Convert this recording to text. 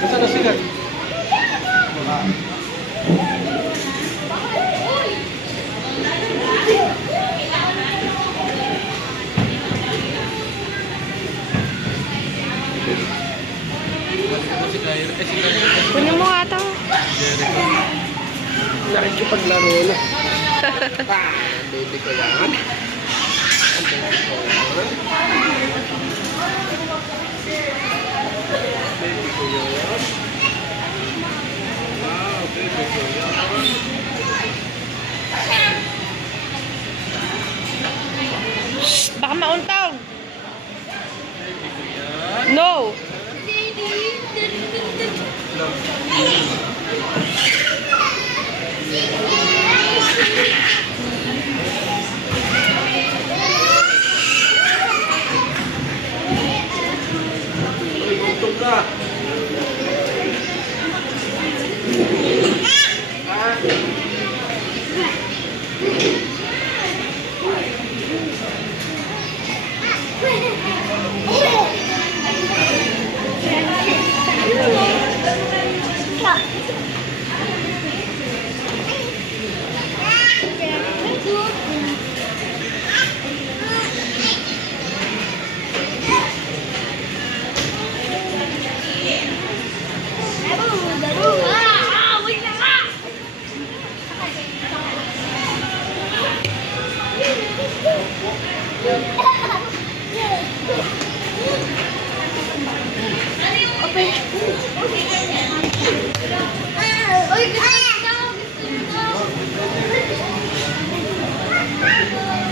Basta na sigat. Kunin mo nga ito. Nakikipaglaro na. Baby ko yan. Ang baby ko yan. Baby ko yan. Wow, baby ko yan. Shh, baka mauntog. Baby ko yan. No. Uy, tuntog ka.